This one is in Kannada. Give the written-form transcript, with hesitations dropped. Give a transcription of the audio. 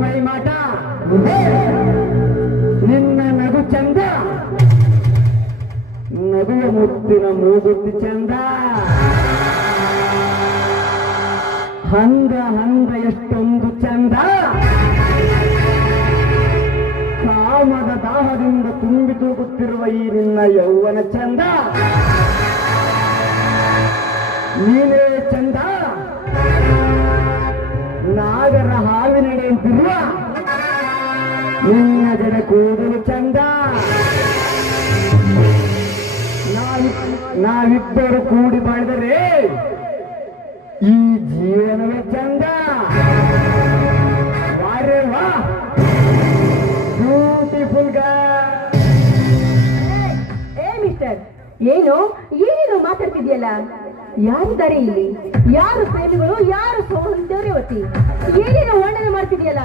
ಮಾಟ ನಿನ್ನ ನಗು ಚಂದ, ನಗುವ ಮುತ್ತಿನ ಮೂಗುತ್ತಿ ಚಂದ. ಹಂಗ ಹಂಗ ಎಷ್ಟೊಂದು ಚಂದ, ಕಾಮದ ದಾಹದಿಂದ ತುಂಬಿ ತೂಗುತ್ತಿರುವ ಈ ನಿನ್ನ ಯೌವನ ಚಂದ. ನೀನೇ ಚಂದ, ನಾಗರ ಹಾವಿನಡೆಯಂತಿರುವ ನಿನ್ನ ಜಡ ಕೂದಲು ಚಂದ. ನಾವಿಬ್ಬರು ಕೂಡಿ ಬಾಳಿದರೆ ಈ ಜೀವನವೇ ಚಂದ. ವಾರೇ ವಾ ಬ್ಯೂಟಿಫುಲ್ ಗರ್ಲ್. ಏ ಮಿಸ್ಟರ್, ಏನು ಏನೇನು ಮಾತಾಡ್ತಿದ್ಯಲ್ಲ? ಯಾರಿದ್ದಾರೆ ಇಲ್ಲಿ? ಯಾರು ಪ್ರೇಮಿಗಳು, ಯಾರು ಸೌಂದರ್ಯವತಿ? ಏನೇನು ವರ್ಣನೆ ಮಾಡ್ತಿದ್ಯಲ್ಲ?